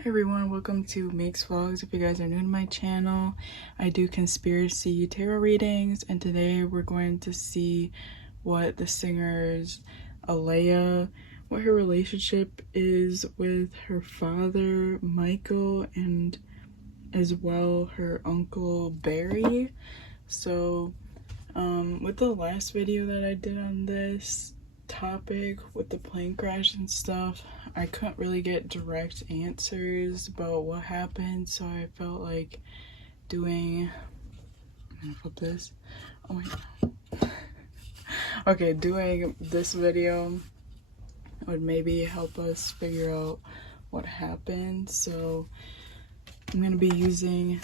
Hi everyone, welcome to Miiks Vlogs. If you guys are new to my channel, I do conspiracy tarot readings, and today we're going to see what the singer's Aaliyah, what her relationship is with her father Michael, and as well her uncle Barry. So with the last video that I did on this topic with the plane crash and stuff, I couldn't really get direct answers about what happened, so I felt like doing, I'm gonna flip this, oh my god, okay, doing this video would maybe help us figure out what happened. So I'm gonna be using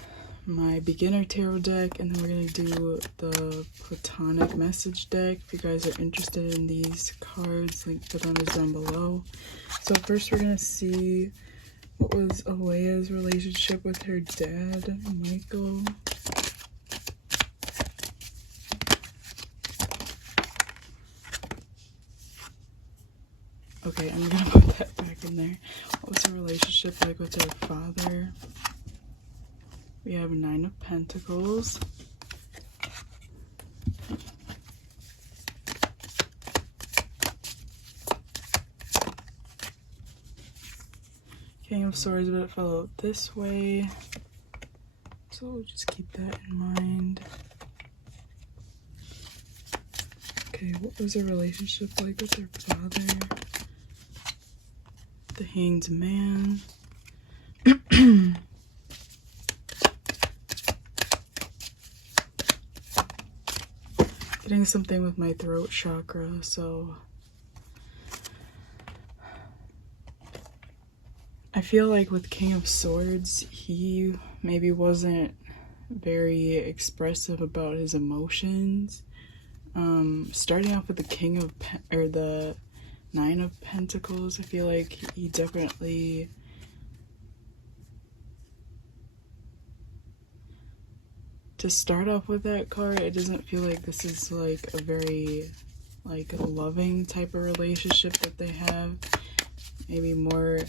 my beginner tarot deck, and then we're gonna do the platonic message deck. If you guys are interested in these cards, link to them is down below. So first we're gonna see what was Aaliyah's relationship with her dad Michael. Okay, I'm gonna put that back in there. What was her relationship like with her father? We have Nine of Pentacles, King of Swords, but it fell out this way, so we'll just keep that in mind. Okay, what was her relationship like with her father? The Hanged Man. Getting something with my throat chakra, so I feel like with King of Swords, he maybe wasn't very expressive about his emotions. Starting off with the the Nine of Pentacles, I feel like he definitely to start off with that card, it doesn't feel like this is like a very like a loving type of relationship that they have. Maybe more,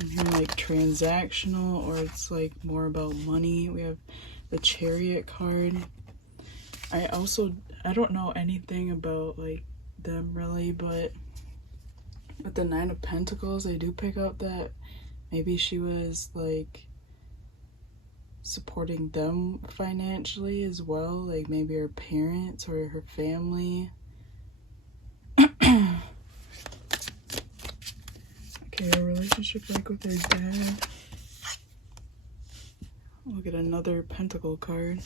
I'm hearing like transactional, or it's like more about money. We have the Chariot card. I don't know anything about like them really, but with the Nine of Pentacles, I do pick up that maybe she was like supporting them financially as well, like maybe her parents or her family. Okay, her relationship like with her dad. Look at another Pentacle card.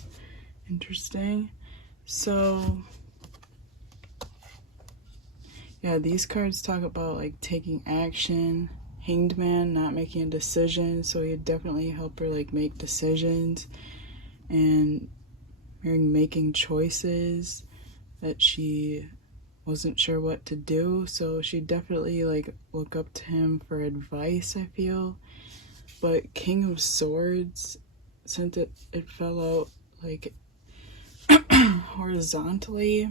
Interesting. So yeah, these cards talk about like taking action. Hanged Man, not making a decision, so he'd definitely help her like make decisions and making choices that she wasn't sure what to do, so she definitely like look up to him for advice, I feel. But King of Swords, since it fell out like horizontally,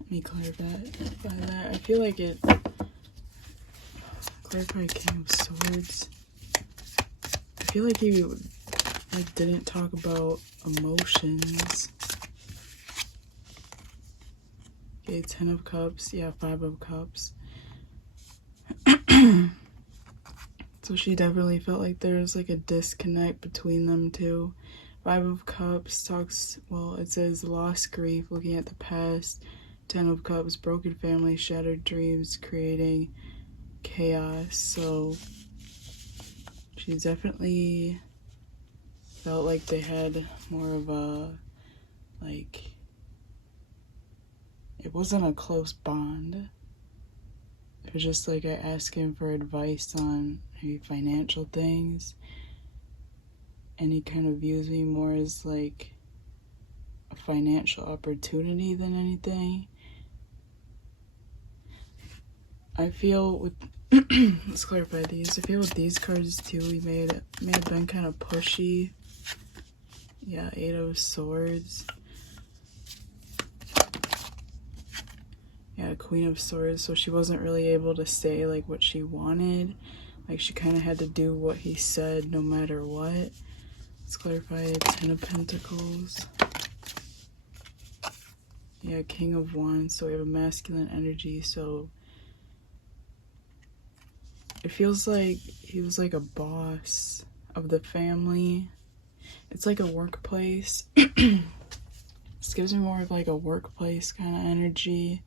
let me clarify that. I feel like it clarify King of Swords. I feel like he like didn't talk about emotions. Okay, 10 of Cups, yeah, 5 of Cups. So she definitely felt like there was like a disconnect between them two. 5 of Cups talks, well, it says lost grief, looking at the past. 10 of Cups, broken family, shattered dreams, creating chaos. So she definitely felt like they had more of a, like, it wasn't a close bond. It was just like I asked him for advice on maybe financial things, and he kind of views me more as like a financial opportunity than anything. I feel with let's clarify these. I feel with these cards too, we may have been kind of pushy. Yeah, 8 of Swords. Yeah, Queen of Swords. So she wasn't really able to say like what she wanted. Like she kind of had to do what he said no matter what. Let's clarify. 10 of Pentacles. Yeah, King of Wands. So we have a masculine energy. So it feels like he was like a boss of the family. It's like a workplace. This gives me more of like a workplace kind of energy.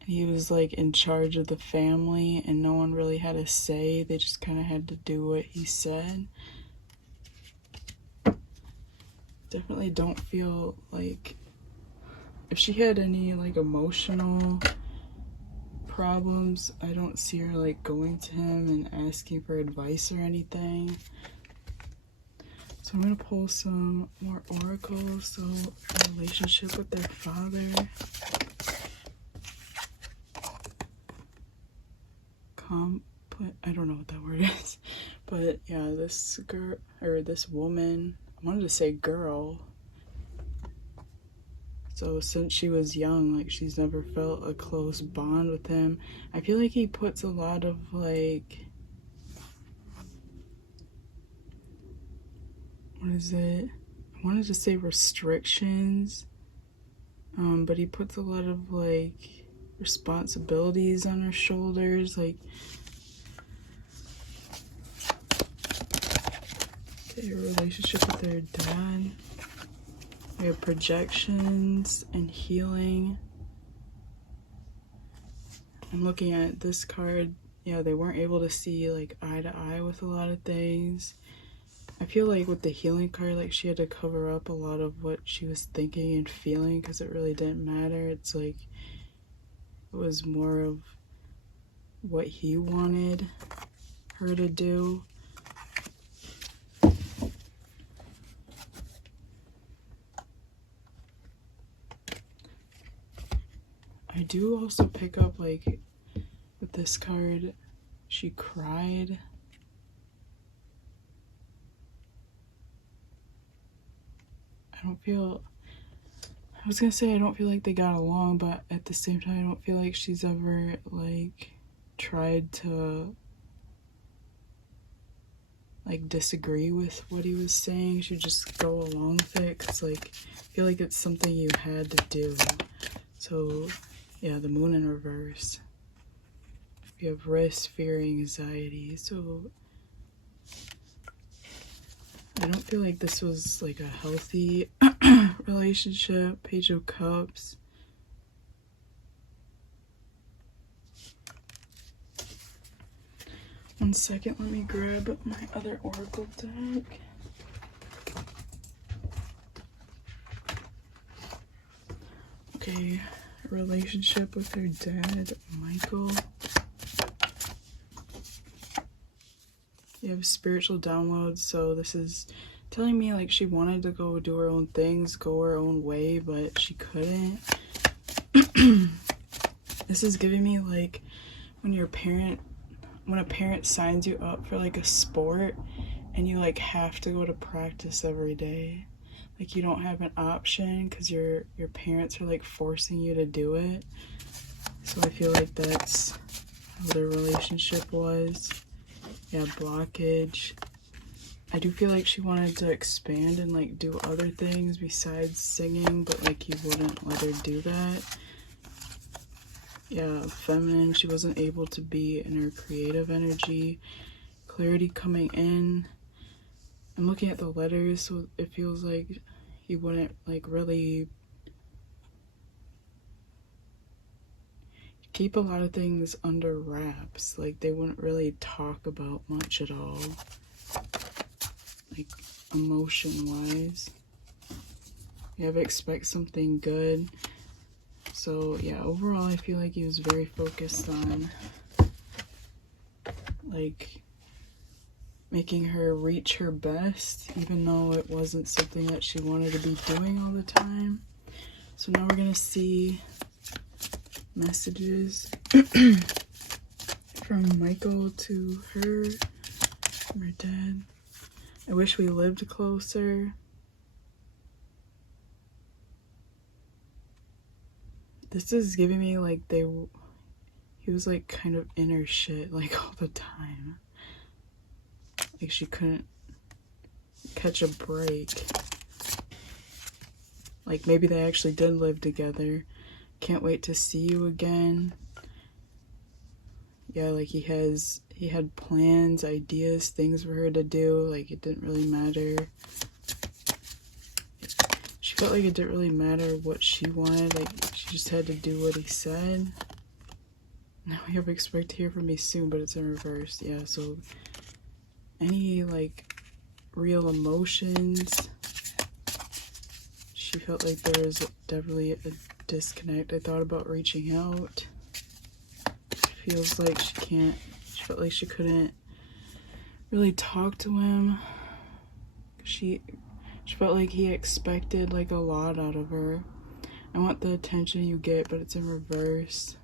He was like in charge of the family and no one really had a say. They just kind of had to do what he said. Definitely don't feel like if she had any like emotional problems, I don't see her like going to him and asking for advice or anything. So I'm gonna pull some more oracles. So relationship with their father. I don't know what that word is, but yeah, this girl or this woman, I wanted to say girl. So since she was young, like she's never felt a close bond with him. I feel like he puts a lot of like, what is it? I wanted to say restrictions, but he puts a lot of like responsibilities on her shoulders, like okay, her relationship with her dad. We have projections and healing. I'm looking at this card. Yeah, they weren't able to see like eye to eye with a lot of things. I feel like with the healing card, like she had to cover up a lot of what she was thinking and feeling because it really didn't matter. It's like it was more of what he wanted her to do. I do also pick up like with this card, she cried. I was gonna say I don't feel like they got along, but at the same time I don't feel like she's ever like tried to like disagree with what he was saying. She would just go along with it because like I feel like it's something you had to do. So yeah, the moon in reverse. You have risk, fear, anxiety. So I don't feel like this was like a healthy relationship. Page of Cups. One second, let me grab my other oracle deck. Okay, relationship with her dad, Michael. You have spiritual downloads, so this is telling me like she wanted to go do her own things, go her own way, but she couldn't. This is giving me like when a parent signs you up for like a sport and you like have to go to practice every day. Like you don't have an option because your parents are like forcing you to do it. So I feel like that's how their relationship was. Yeah, blockage. I do feel like she wanted to expand and like do other things besides singing, but like you wouldn't let her do that. Yeah, feminine. She wasn't able to be in her creative energy. Clarity coming in. I'm looking at the letters, so it feels like he wouldn't like really keep a lot of things under wraps. Like they wouldn't really talk about much at all, like emotion wise. You have to expect something good. So yeah, overall I feel like he was very focused on like making her reach her best, even though it wasn't something that she wanted to be doing all the time. So now we're gonna see messages from Michael to her, from her dad. I wish we lived closer. This is giving me like he was like kind of in her shit like all the time. Like she couldn't catch a break. Like maybe they actually did live together. Can't wait to see you again. Yeah, like he had plans, ideas, things for her to do. Like it didn't really matter. She felt like it didn't really matter what she wanted. Like she just had to do what he said. Now we have expect to hear from me soon, but it's in reverse. Yeah, so any like real emotions. She felt like there was definitely a disconnect. I thought about reaching out. She feels like she felt like she couldn't really talk to him. She felt like he expected like a lot out of her. I want the attention you get, but it's in reverse.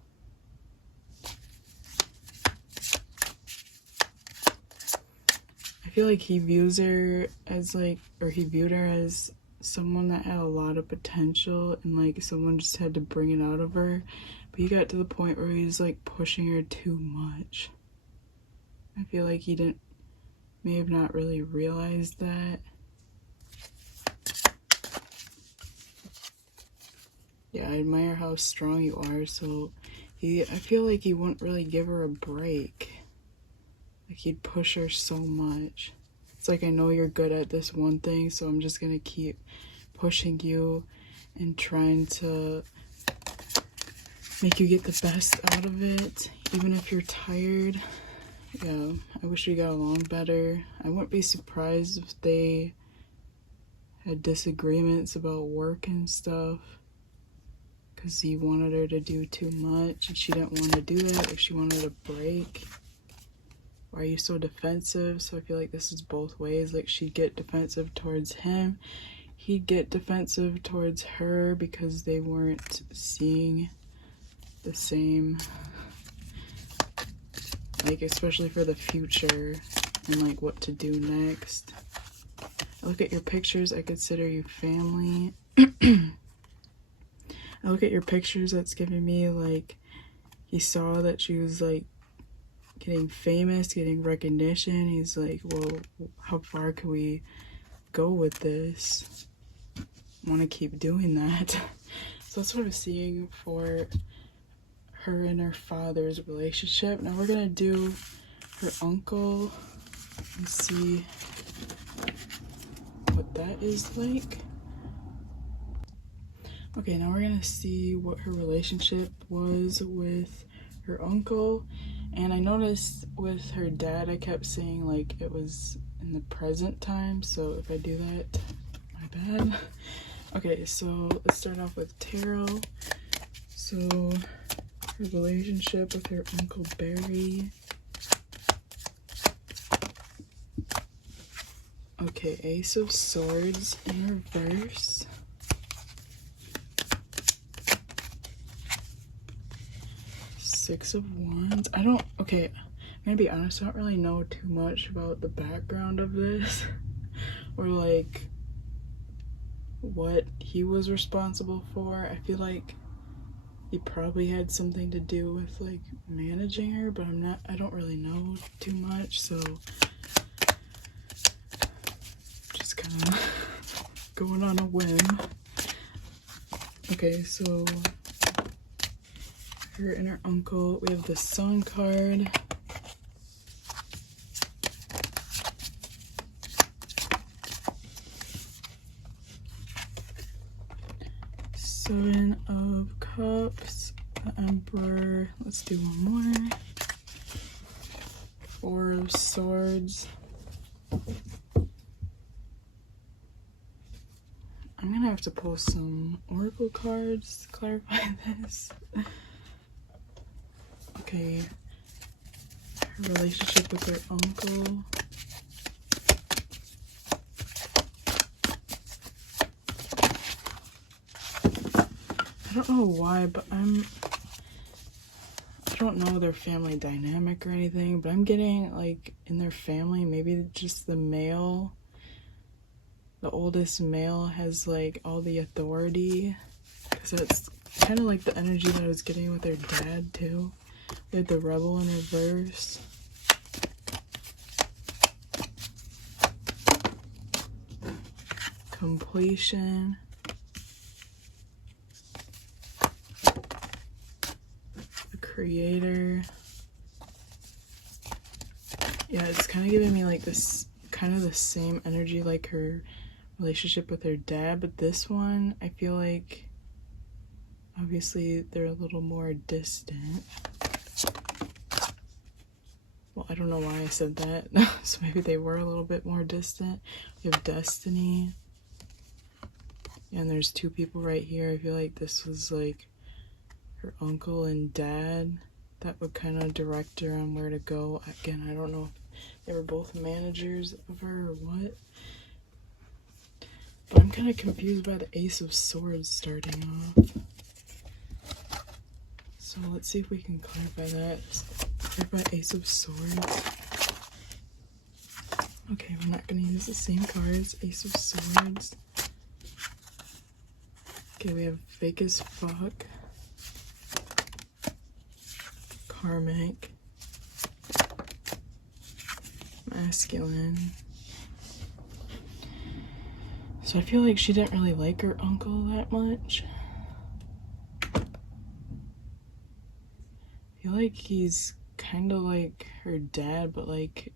I feel like he views her as like, or he viewed her as someone that had a lot of potential and like someone just had to bring it out of her. But he got to the point where he's like pushing her too much. I feel like he may have not really realized that. Yeah, I admire how strong you are. So I feel like he wouldn't really give her a break. Like he'd push her so much. It's like, I know you're good at this one thing, so I'm just gonna keep pushing you and trying to make you get the best out of it, even if you're tired. Yeah, I wish we got along better. I wouldn't be surprised if they had disagreements about work and stuff, because he wanted her to do too much and she didn't want to do that. If she wanted a break. Why are you so defensive? So I feel like this is both ways. Like she'd get defensive towards him. He'd get defensive towards her because they weren't seeing the same. Like especially for the future and like what to do next. I look at your pictures. I consider you family. I look at your pictures. That's giving me like he saw that she was like getting famous, getting recognition. He's like, well, how far can we go with this? I want to keep doing that. So that's what I'm seeing for her and her father's relationship. Now we're gonna do her uncle and see what that is like. Okay, now we're gonna see what her relationship was with her uncle. And I noticed with her dad, I kept saying like it was in the present time. So if I do that, my bad. Okay, so let's start off with tarot. So her relationship with her Uncle Barry. Okay, Ace of Swords in reverse. Six of Wands. Okay, I'm gonna be honest, I don't really know too much about the background of this or like what he was responsible for. I feel like he probably had something to do with like managing her, but I don't really know too much, so just kind of going on a whim. Okay, so her and her uncle. We have the Sun card. Seven of Cups, the Emperor. Let's do one more. Four of Swords. I'm gonna have to pull some oracle cards to clarify this. Okay, her relationship with her uncle. I don't know why, but I don't know their family dynamic or anything, but I'm getting like in their family, maybe just the male, the oldest male has like all the authority, because that's kind of like the energy that I was getting with her dad too, with the rebel in reverse. Completion. The creator. Yeah, it's kind of giving me like this, kind of the same energy like her relationship with her dad, but this one, I feel like obviously they're a little more distant. Well, I don't know why I said that. So maybe they were a little bit more distant. We have Destiny. And there's two people right here. I feel like this was like her uncle and dad that would kind of direct her on where to go. Again, I don't know if they were both managers of her or what. But I'm kind of confused by the Ace of Swords starting off. So let's see if we can clarify that. Clarify Ace of Swords. Okay, we're not going to use the same cards. Ace of Swords. Okay, we have Fake as Fuck. Karmic. Masculine. So I feel like she didn't really like her uncle that much. I feel like he's kind of like her dad, but like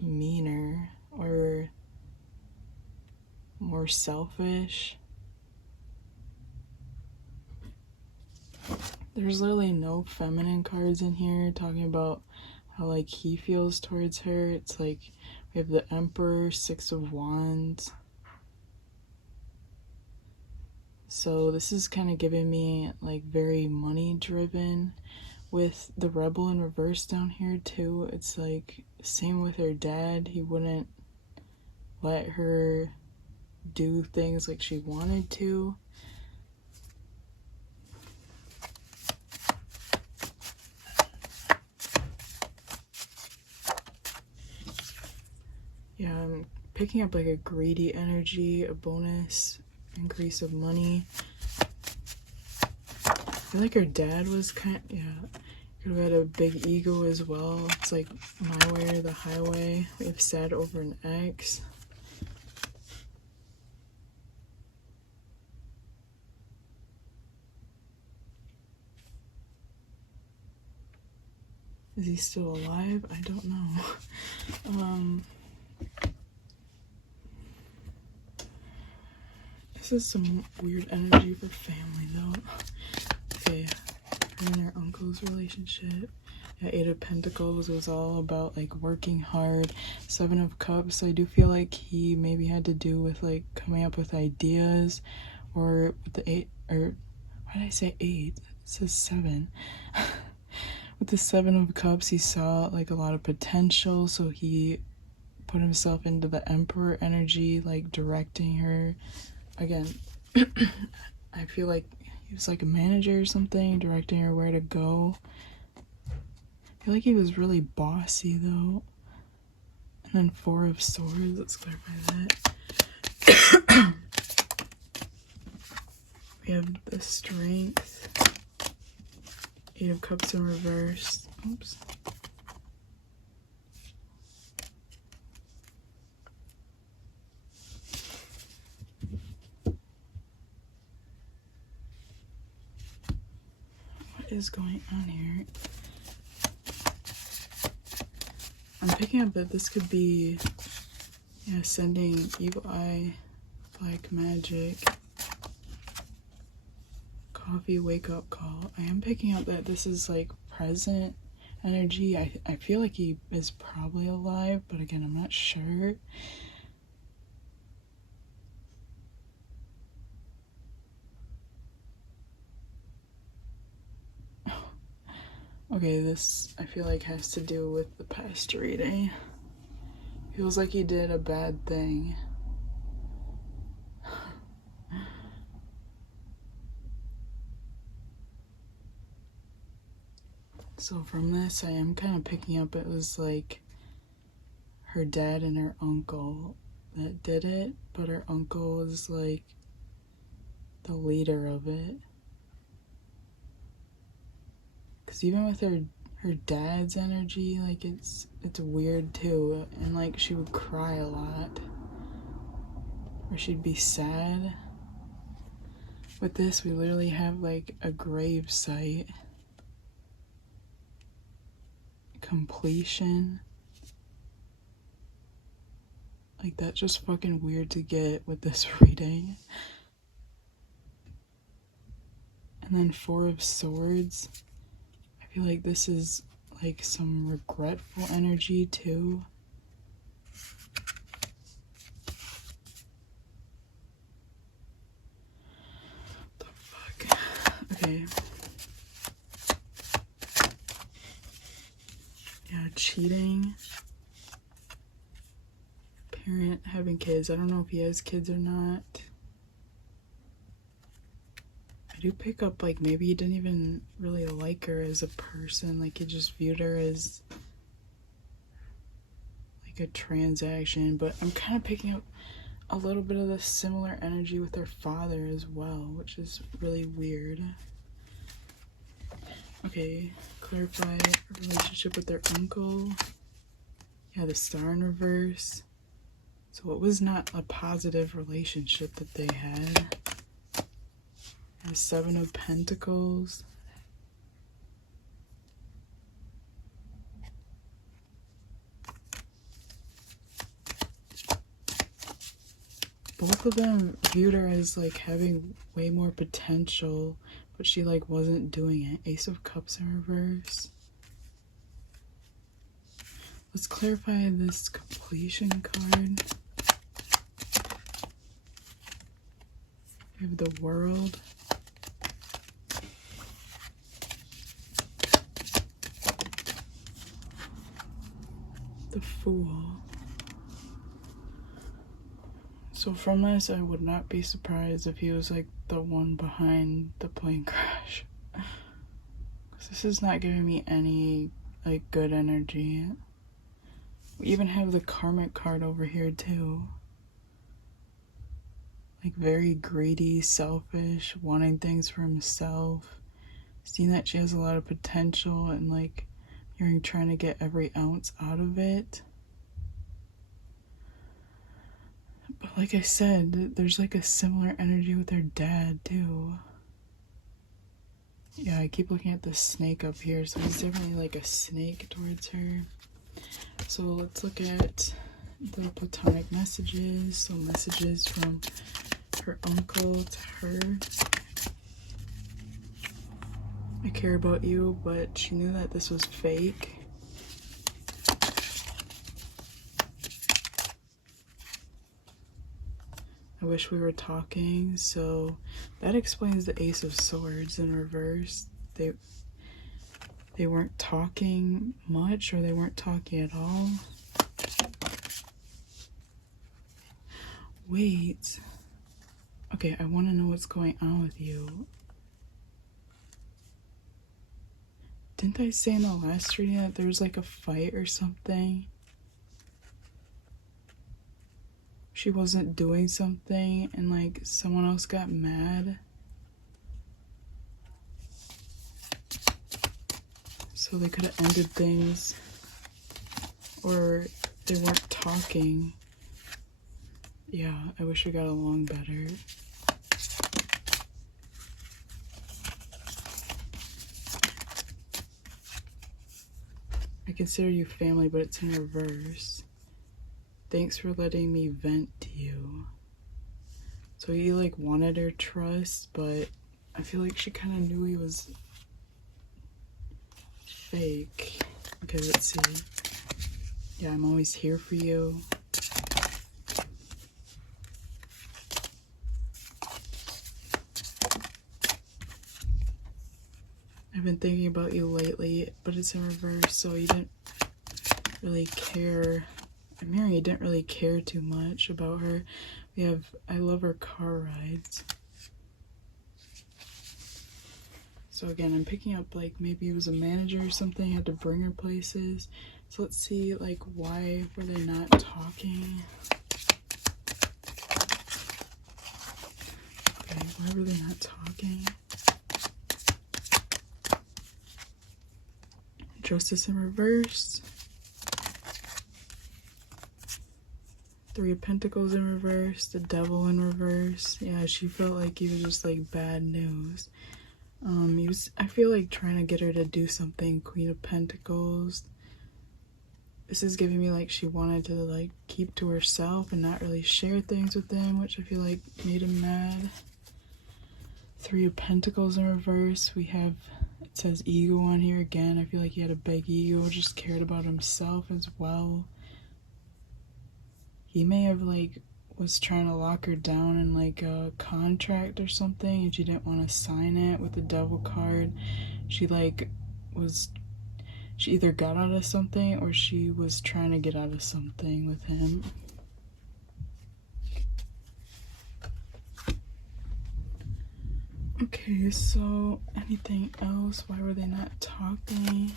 meaner or more selfish. There's literally no feminine cards in here talking about how like he feels towards her. It's like we have the Emperor, Six of Wands. So this is kind of giving me like very money driven. With the Rebel in reverse down here too, it's like same with her dad. He wouldn't let her do things like she wanted to. Yeah, I'm picking up like a greedy energy, a bonus increase of money. I feel like her dad was kind of, yeah, could have had a big ego as well. It's like my way or the highway. We have sad over an ex. Is he still alive? I don't know. This is some weird energy for family though. Okay, her and her uncle's relationship. Yeah, Eight of Pentacles was all about like working hard. Seven of Cups, I do feel like he maybe had to do with like coming up with ideas, or with the eight, or why did I say eight? It says seven. With the Seven of Cups, he saw like a lot of potential, so he put himself into the Emperor energy, like directing her. Again, I feel like he was like a manager or something, directing her where to go. I feel like he was really bossy though. And then Four of Swords, let's clarify that. We have the Strength. Eight of Cups in reverse. Oops. What is going on here? I'm picking up that this could be, yeah, sending evil eye, black magic, coffee, wake up call. I am picking up that this is like present energy. I feel like he is probably alive, but again, I'm not sure. Okay, this I feel like has to do with the past reading. Feels like he did a bad thing. So from this, I am kind of picking up it was like her dad and her uncle that did it, but her uncle was like the leader of it. Because even with her dad's energy, like it's weird too. And like she would cry a lot. Or she'd be sad. With this, we literally have like a grave site. Completion. Like that's just fucking weird to get with this reading. And then Four of Swords. I feel like this is like some regretful energy too. The fuck? Okay. Yeah, cheating. Parent having kids. I don't know if he has kids or not. I do pick up like maybe he didn't even really like her as a person. Like he just viewed her as like a transaction. But I'm kind of picking up a little bit of the similar energy with her father as well, which is really weird. Okay, clarify a relationship with their uncle. Yeah, the Star in reverse. So it was not a positive relationship that they had. The Seven of Pentacles. Both of them viewed her as like having way more potential, but she like wasn't doing it. Ace of Cups in reverse. Let's clarify this completion card. We have the World. The Fool. So from this, I would not be surprised if he was like the one behind the plane crash. Because this is not giving me any like good energy. We even have the Karmic card over here too. Like very greedy, selfish, wanting things for himself. Seeing that she has a lot of potential and like you're trying to get every ounce out of it. But like I said, there's like a similar energy with her dad too. Yeah, I keep looking at the snake up here, so he's definitely like a snake towards her. So let's look at the platonic messages. So messages from her uncle to her. I care about you, but she knew that this was fake. I wish we were talking. So that explains the Ace of Swords in reverse. They weren't talking much, or they weren't talking at all. Wait. Okay, I want to know what's going on with you. Didn't I say in the last reading that there was like a fight or something? She wasn't doing something and like someone else got mad. So they could have ended things, or they weren't talking. Yeah, I wish we got along better. I consider you family, but it's in reverse. Thanks for letting me vent to you. So you like wanted her trust, but I feel like she kind of knew he was fake. Okay, let's see. Yeah, I'm always here for you. I've been thinking about you lately, but it's in reverse, so you didn't really care. I'm hearing you didn't really care too much about her. I love her car rides. So again, I'm picking up like maybe he was a manager or something, had to bring her places. So let's see, like, why were they not talking? Okay, why were they not talking? Justice in reverse. Three of Pentacles in reverse. The Devil in reverse. Yeah, she felt like he was just like bad news. He was, I feel like, trying to get her to do something. Queen of Pentacles. This is giving me like she wanted to like keep to herself and not really share things with him, which I feel like made him mad. Three of Pentacles in reverse. We have, it says ego on here again. I feel like he had a big ego, just cared about himself as well. He may have like was trying to lock her down in like a contract or something, and she didn't want to sign it with the Devil card. She like was, she either got out of something or she was trying to get out of something with him. Okay, so anything else? Why were they not talking?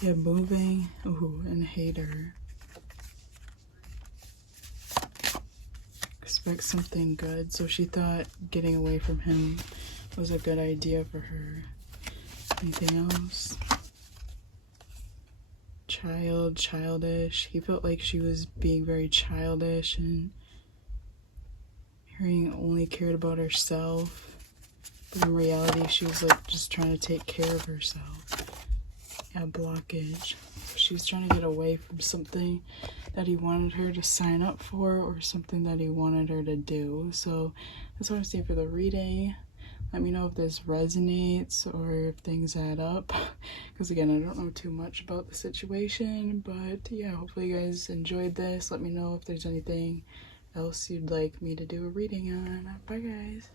Yeah, moving. Ooh, and hater. Expect something good. So she thought getting away from him was a good idea for her. Anything else? Child, childish. He felt like she was being very childish and hearing only cared about herself. But in reality, she was like just trying to take care of herself. Yeah, blockage. She's trying to get away from something that he wanted her to sign up for or something that he wanted her to do. So that's what I'm seeing for the reading. Let me know if this resonates or if things add up, because again, I don't know too much about the situation. But yeah, hopefully you guys enjoyed this. Let me know if there's anything else you'd like me to do a reading on. Bye guys.